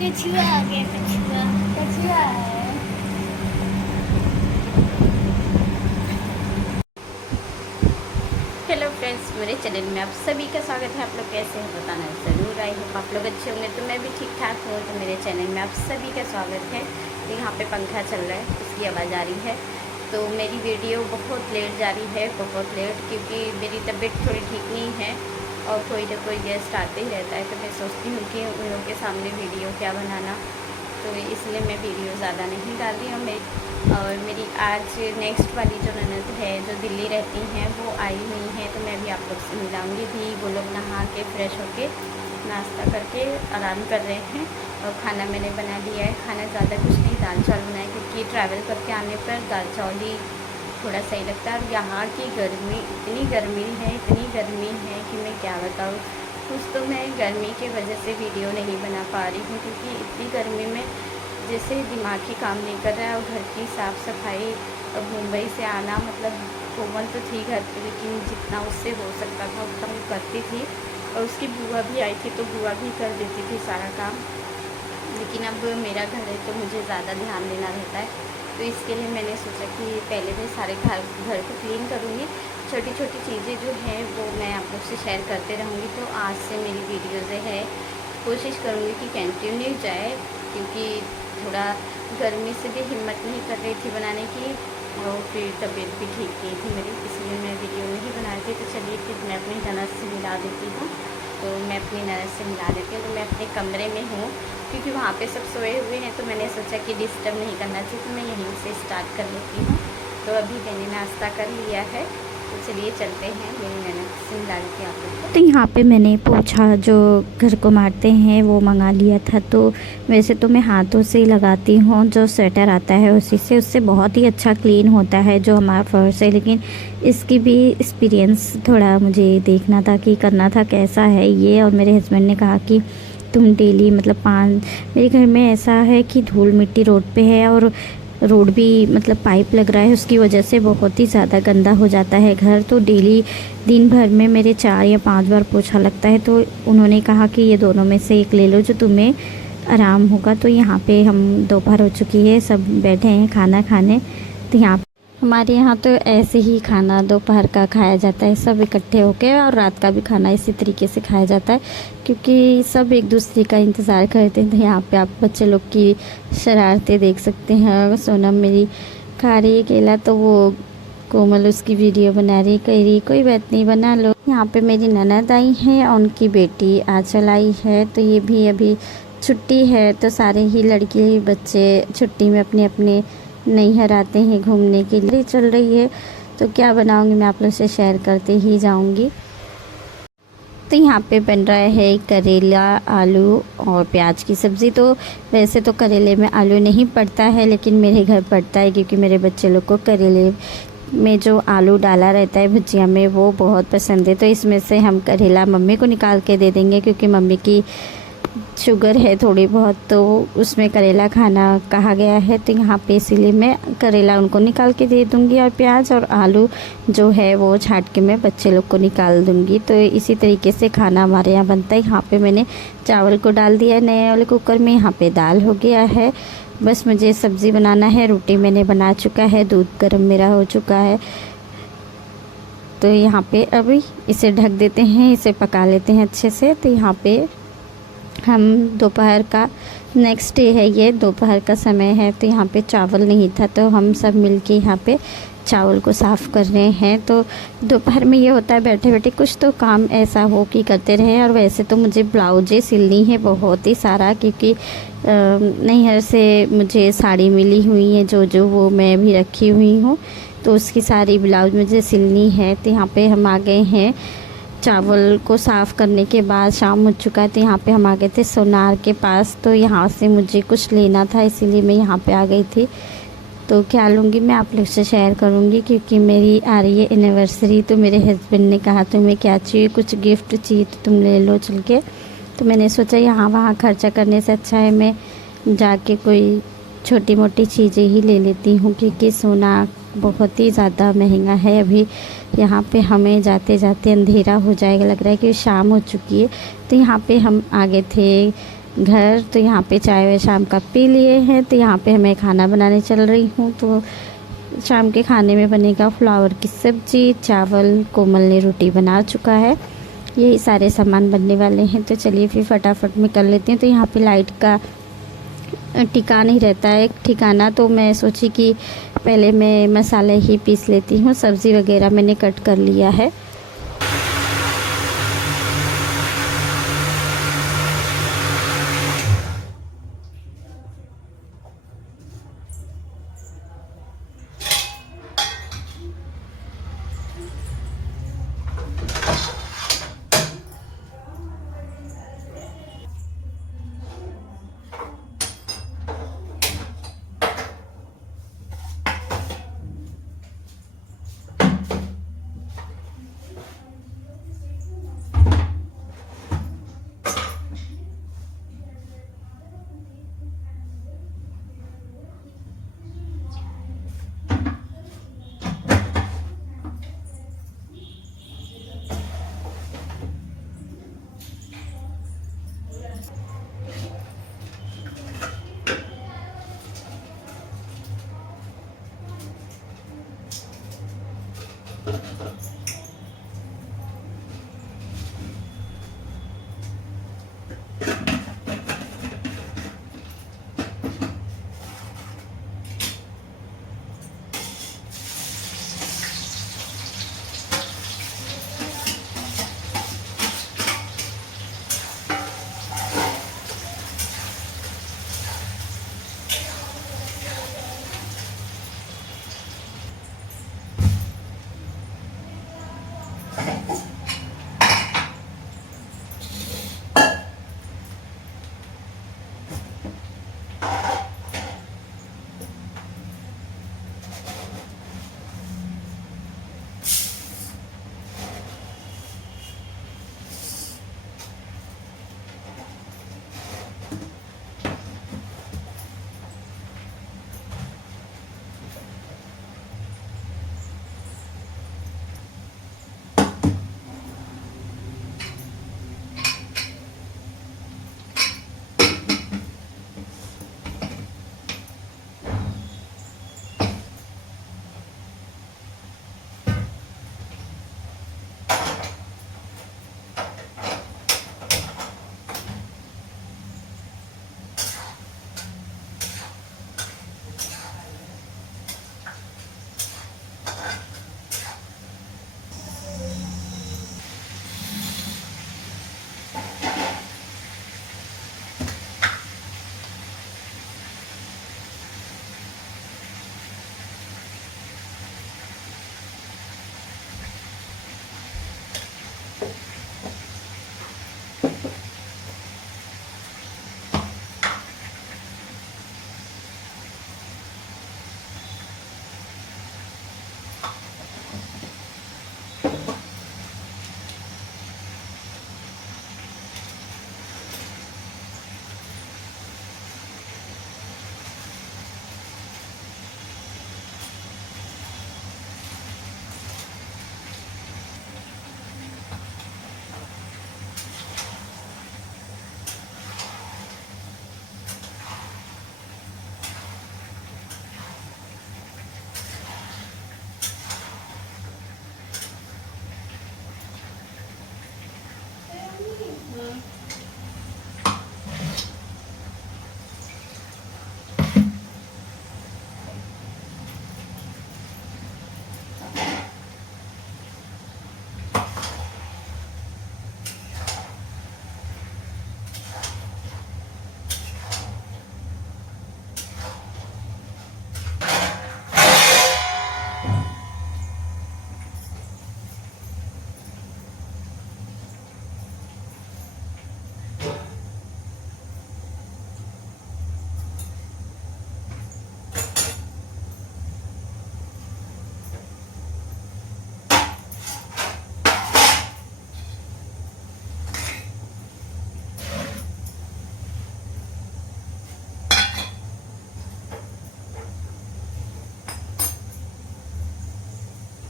कछुआ आ गया। कछुआ कछुआ है। हेलो फ्रेंड्स, मेरे चैनल में आप सभी का स्वागत है। आप लोग कैसे हैं बताना ज़रूर। आई होप आप लोग अच्छे होंगे। तो मैं भी ठीक ठाक हूँ। तो मेरे चैनल में आप सभी का स्वागत है। तो यहाँ पे पंखा चल रहा है, उसकी आवाज़ आ रही है। तो मेरी वीडियो बहुत लेट जा रही है, बहुत लेट, क्योंकि मेरी तबीयत थोड़ी ठीक नहीं है और कोई ना कोई गेस्ट आते ही रहता है। तो मैं सोचती हूँ कि उन लोगों के सामने वीडियो क्या बनाना, तो इसलिए मैं वीडियो ज़्यादा नहीं डाल रही हूँ। और मेरी आज नेक्स्ट वाली जो ननद है, जो दिल्ली रहती हैं, वो आई हुई हैं। तो मैं भी आप लोग से मिलाऊंगी भी। वो लोग नहा के फ्रेश होके नाश्ता करके आराम कर रहे हैं और खाना मैंने बना लिया है। खाना ज़्यादा कुछ नहीं, दाल चावल बनाए, क्योंकि ट्रैवल करके आने पर दाल चावल ही थोड़ा सही लगता है। और यहाँ की गर्मी, इतनी गर्मी है, इतनी गर्मी है कि मैं क्या बताऊँ। कुछ तो मैं गर्मी की वजह से वीडियो नहीं बना पा रही हूँ, क्योंकि इतनी गर्मी में जैसे दिमाग ही काम नहीं कर रहा है। और घर की साफ़ सफाई, अब मुंबई से आना, मतलब कोमल तो थी घर पे, लेकिन जितना उससे हो सकता था उतना वो करती थी। और उसकी बुआ भी आई थी, तो बुआ भी कर देती थी सारा काम। लेकिन अब मेरा घर है तो मुझे ज़्यादा ध्यान देना रहता है। तो इसके लिए मैंने सोचा कि पहले मैं सारे घर को क्लीन करूँगी। छोटी छोटी चीज़ें जो हैं वो मैं आप लोग से शेयर करते रहूँगी। तो आज से मेरी वीडियो जो है कोशिश करूँगी कि कंटिन्यू जाए, क्योंकि थोड़ा गर्मी से भी हिम्मत नहीं कर रही थी बनाने की, और फिर तबीयत भी ठीक नहीं थी मेरी, इसलिए मैं वीडियो नहीं बना रही थी। तो चलिए फिर मैं अपनी ननद से मिला देती हूँ। तो मैं अपनी ननद से मिला देती हूँ। तो मैं अपने कमरे में हूँ, क्योंकि वहाँ पे सब सोए हुए हैं, तो मैंने सोचा कि डिस्टर्ब नहीं करना चाहिए, तो मैं यहीं से स्टार्ट कर लेती हूँ। तो अभी मैंने नाश्ता कर लिया है, तो चलिए चलते हैं। मेरी ननद से मिला देती हूँ आप लोग को। तो यहाँ पे मैंने पोछा जो घर को मारते हैं वो मंगा लिया था। तो वैसे तो मैं हाथों से ही लगाती हूँ, जो स्वेटर आता है उसी से, उससे बहुत ही अच्छा क्लीन होता है जो हमारा फर्श है। लेकिन इसकी भी एक्सपीरियंस थोड़ा मुझे देखना था कि करना था कैसा है ये। और मेरे हस्बैंड ने कहा कि तुम डेली मतलब मेरे घर में ऐसा है कि धूल मिट्टी रोड पे है, और रोड भी मतलब पाइप लग रहा है, उसकी वजह से बहुत ही ज़्यादा गंदा हो जाता है घर। तो डेली दिन भर में मेरे 4 या 5 बार पोछा लगता है। तो उन्होंने कहा कि ये दोनों में से एक ले लो जो तुम्हें आराम होगा। तो यहाँ पे हम दोपहर हो चुकी है, सब बैठे हैं खाना खाने। तो यहाँ हमारे यहाँ तो ऐसे ही खाना दोपहर का खाया जाता है, सब इकट्ठे होके, और रात का भी खाना इसी तरीके से खाया जाता है, क्योंकि सब एक दूसरे का इंतज़ार करते हैं। तो यहाँ पे आप बच्चे लोग की शरारतें देख सकते हैं। सोनम मेरी खा रही है केला, तो वो कोमल उसकी वीडियो बना रही, कह रही कोई बात नहीं बना लो। यहाँ पे मेरी ननद आई हैं और उनकी बेटी आंचल आई है। तो ये भी अभी छुट्टी है, तो सारे ही लड़के बच्चे छुट्टी में अपने अपने नैहर आते हैं घूमने के लिए। चल रही है, तो क्या बनाऊंगी मैं आप लोग से शेयर करते ही जाऊंगी। तो यहाँ पे बन रहा है करेला, आलू और प्याज की सब्ज़ी। तो वैसे तो करेले में आलू नहीं पड़ता है, लेकिन मेरे घर पड़ता है, क्योंकि मेरे बच्चे लोग को करेले में जो आलू डाला रहता है भुजिया में वो बहुत पसंद है। तो इसमें से हम करेला मम्मी को निकाल के दे देंगे, क्योंकि मम्मी की शुगर है थोड़ी बहुत, तो उसमें करेला खाना कहा गया है। तो यहाँ पे इसीलिए मैं करेला उनको निकाल के दे दूँगी, और प्याज और आलू जो है वो छाट के मैं बच्चे लोग को निकाल दूँगी। तो इसी तरीके से खाना हमारे यहाँ बनता है। यहाँ पे मैंने चावल को डाल दिया है नए वाले कुकर में। यहाँ पे दाल हो गया है, बस मुझे सब्ज़ी बनाना है। रोटी मैंने बना चुका है, दूध गर्म मेरा हो चुका है। तो यहाँ पे अभी इसे ढक देते हैं, इसे पका लेते हैं अच्छे से। तो यहाँ पे हम दोपहर का नेक्स्ट डे है, ये दोपहर का समय है। तो यहाँ पे चावल नहीं था, तो हम सब मिलके यहाँ पे चावल को साफ़ कर रहे हैं। तो दोपहर में ये होता है बैठे बैठे कुछ तो काम ऐसा हो कि करते रहें। और वैसे तो मुझे ब्लाउजें सिलनी है बहुत ही सारा, क्योंकि नैहर से मुझे साड़ी मिली हुई है जो वो मैं भी रखी हुई हूँ, तो उसकी सारी ब्लाउज मुझे सिलनी है। तो यहाँ पे हम आ गए हैं चावल को साफ़ करने के बाद, शाम हो चुका है। तो यहाँ पे हम आ गए थे सोनार के पास। तो यहाँ से मुझे कुछ लेना था, इसीलिए मैं यहाँ पे आ गई थी। तो क्या लूँगी मैं आप लोग से शेयर करूँगी, क्योंकि मेरी आ रही है एनिवर्सरी। तो मेरे हस्बैंड ने कहा तुम्हें क्या चाहिए, कुछ गिफ्ट चाहिए तो तुम ले लो चल के। तो मैंने सोचा यहाँ वहाँ खर्चा करने से अच्छा है मैं जाके कोई छोटी मोटी चीज़ें ही ले लेती हूँ, क्योंकि सोना बहुत ही ज़्यादा महंगा है। अभी यहाँ पे हमें जाते जाते अंधेरा हो जाएगा, लग रहा है कि शाम हो चुकी है। तो यहाँ पे हम आ गए थे घर। तो यहाँ पे चाय वे शाम का पी लिए हैं। तो यहाँ पे मैं खाना बनाने चल रही हूँ। तो शाम के खाने में बनेगा फ्लावर की सब्ज़ी, चावल, कोमल ने रोटी बना चुका है। यही सारे सामान बनने वाले हैं। तो चलिए फिर फटाफट में कर लेते हैं। तो यहाँ पे लाइट का ठिकाना ही रहता है एक ठिकाना। तो मैं सोची कि पहले मैं मसाले ही पीस लेती हूँ। सब्ज़ी वगैरह मैंने कट कर लिया है।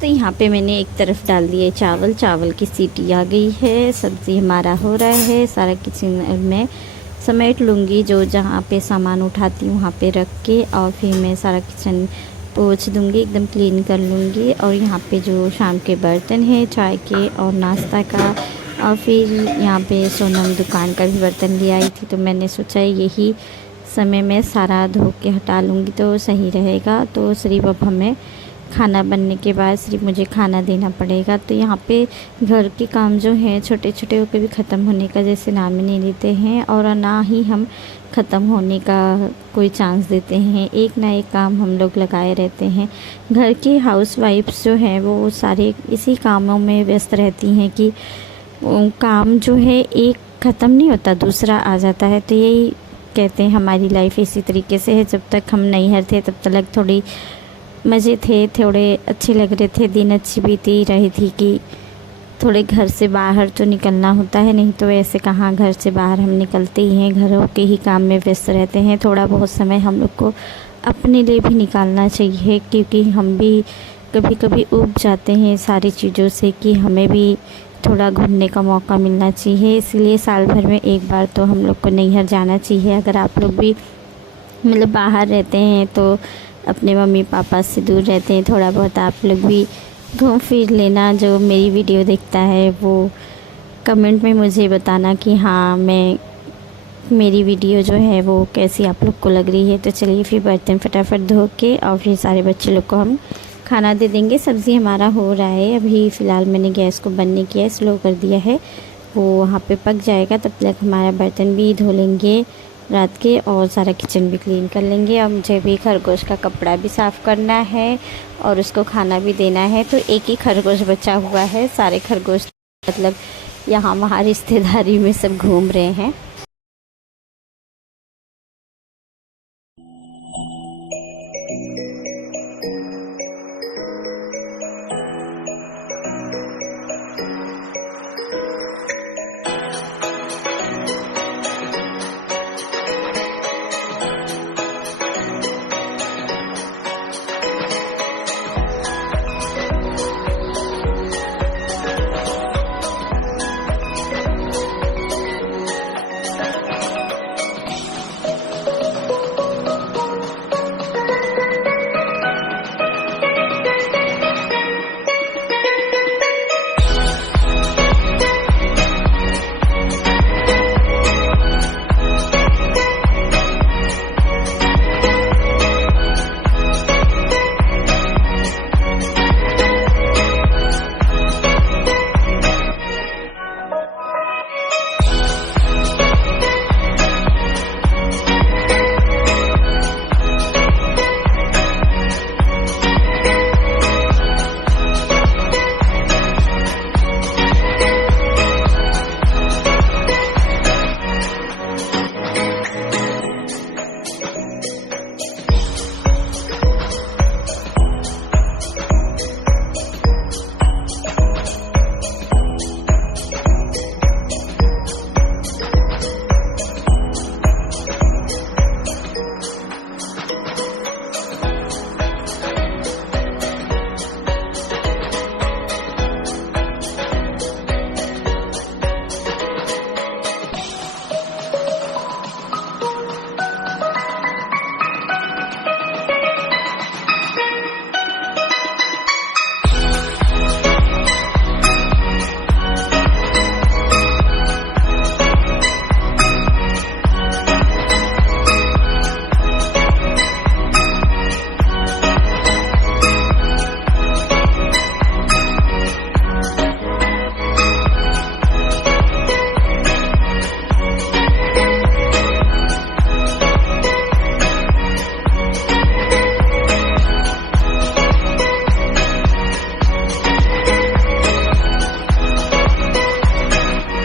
तो यहाँ पे मैंने एक तरफ डाल दिए चावल। चावल की सीटी आ गई है। सब्ज़ी हमारा हो रहा है। सारा किचन में समेट लूँगी, जो जहाँ पे सामान उठाती हूँ वहाँ पे रख के, और फिर मैं सारा किचन पोंछ दूँगी, एकदम क्लीन कर लूँगी। और यहाँ पे जो शाम के बर्तन हैं चाय के और नाश्ता का, और फिर यहाँ पे सोनम दुकान का भी बर्तन ले आई थी, तो मैंने सोचा यही समय में सारा धो के हटा लूँगी तो सही रहेगा। तो सिर्फ अब हमें खाना बनने के बाद सिर्फ मुझे खाना देना पड़ेगा। तो यहाँ पे घर के काम जो हैं छोटे छोटे होकर भी ख़त्म होने का जैसे नाम ही नहीं लेते हैं, और ना ही हम ख़त्म होने का कोई चांस देते हैं। एक ना एक काम हम लोग लगाए रहते हैं। घर की हाउसवाइफ्स जो हैं वो सारे इसी कामों में व्यस्त रहती हैं कि काम जो है एक ख़त्म नहीं होता, दूसरा आ जाता है। तो यही कहते हैं हमारी लाइफ इसी तरीके से है। जब तक हम नैहर थे तब तक थोड़ी मज़े थे, थोड़े अच्छे लग रहे थे, दिन अच्छी बीती रही थी कि थोड़े घर से बाहर तो निकलना होता है, नहीं तो ऐसे कहाँ घर से बाहर हम निकलते ही हैं, घरों के ही काम में व्यस्त रहते हैं। थोड़ा बहुत समय हम लोग को अपने लिए भी निकालना चाहिए, क्योंकि हम भी कभी कभी ऊब जाते हैं सारी चीज़ों से कि हमें भी थोड़ा घूमने का मौका मिलना चाहिए। इसलिए साल भर में एक बार तो हम लोग को नैहर जाना चाहिए। अगर आप लोग भी मतलब बाहर रहते हैं तो अपने मम्मी पापा से दूर रहते हैं, थोड़ा बहुत आप लोग भी घूम फिर लेना। जो मेरी वीडियो देखता है वो कमेंट में मुझे बताना कि हाँ मेरी वीडियो जो है वो कैसी आप लोग को लग रही है। तो चलिए फिर बर्तन फटाफट धो के और फिर सारे बच्चे लोग को हम खाना दे देंगे। सब्ज़ी हमारा हो रहा है अभी फ़िलहाल, मैंने गैस को बंद नहीं किया है, स्लो कर दिया है, वो वहाँ पे पक जाएगा। तब तक हमारा बर्तन भी धो लेंगे रात के और सारा किचन भी क्लीन कर लेंगे। और मुझे भी खरगोश का कपड़ा भी साफ़ करना है और उसको खाना भी देना है। तो एक ही खरगोश बचा हुआ है, सारे खरगोश मतलब यहाँ वहाँ रिश्तेदारी में सब घूम रहे हैं।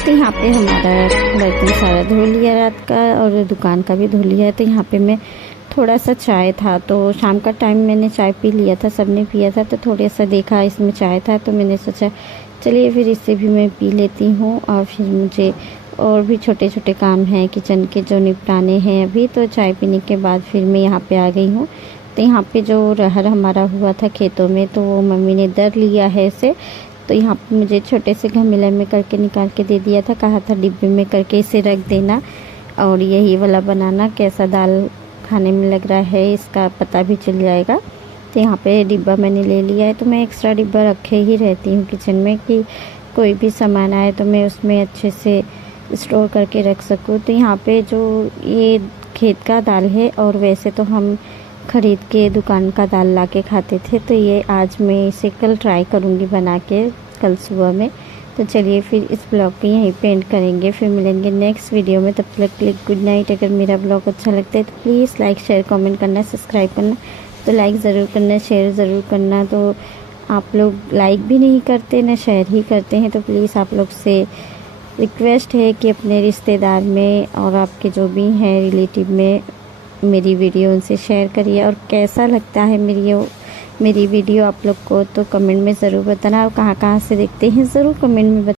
तो यहाँ पे हमारा बर्तन सारा धो लिया रात का और दुकान का भी धो लिया। तो यहाँ पे मैं थोड़ा सा चाय था, तो शाम का टाइम मैंने चाय पी लिया था, सबने पिया था, तो थोड़ा सा देखा इसमें चाय था तो मैंने सोचा चलिए फिर इससे भी मैं पी लेती हूँ। और फिर मुझे और भी छोटे छोटे काम हैं किचन के जो निपटाने हैं अभी। तो चाय पीने के बाद फिर मैं यहाँ पे आ गई हूँ। तो यहाँ पे जो रहर हमारा हुआ था खेतों में, तो वो मम्मी ने दर लिया है इसे। तो यहाँ पे मुझे छोटे से गमले में करके निकाल के दे दिया था, कहा था डिब्बे में करके इसे रख देना। और यही वाला बनाना, कैसा दाल खाने में लग रहा है इसका पता भी चल जाएगा। तो यहाँ पे डिब्बा मैंने ले लिया है, तो मैं एक्स्ट्रा डिब्बा रखे ही रहती हूँ किचन में कि कोई भी सामान आए तो मैं उसमें अच्छे से स्टोर करके रख सकूँ। तो यहाँ पे जो ये खेत का दाल है, और वैसे तो हम ख़रीद के दुकान का दाल ला के खाते थे, तो ये आज मैं इसे कल ट्राई करूँगी बना के कल सुबह में। तो चलिए फिर इस ब्लॉग को यहीं पे एंड करेंगे, फिर मिलेंगे नेक्स्ट वीडियो में। तब तक के लिए गुड नाइट। अगर मेरा ब्लॉग अच्छा लगता है तो प्लीज़ लाइक शेयर कमेंट करना, सब्सक्राइब करना। तो लाइक ज़रूर करना, शेयर ज़रूर करना। तो आप लोग लाइक भी नहीं करते ना शेयर ही करते हैं, तो प्लीज़ आप लोग से रिक्वेस्ट है कि अपने रिश्तेदार में और आपके जो भी हैं रिलेटिव में मेरी वीडियो उनसे शेयर करिए। और कैसा लगता है मेरी वीडियो आप लोग को, तो कमेंट में ज़रूर बताना। और कहाँ से देखते हैं ज़रूर कमेंट में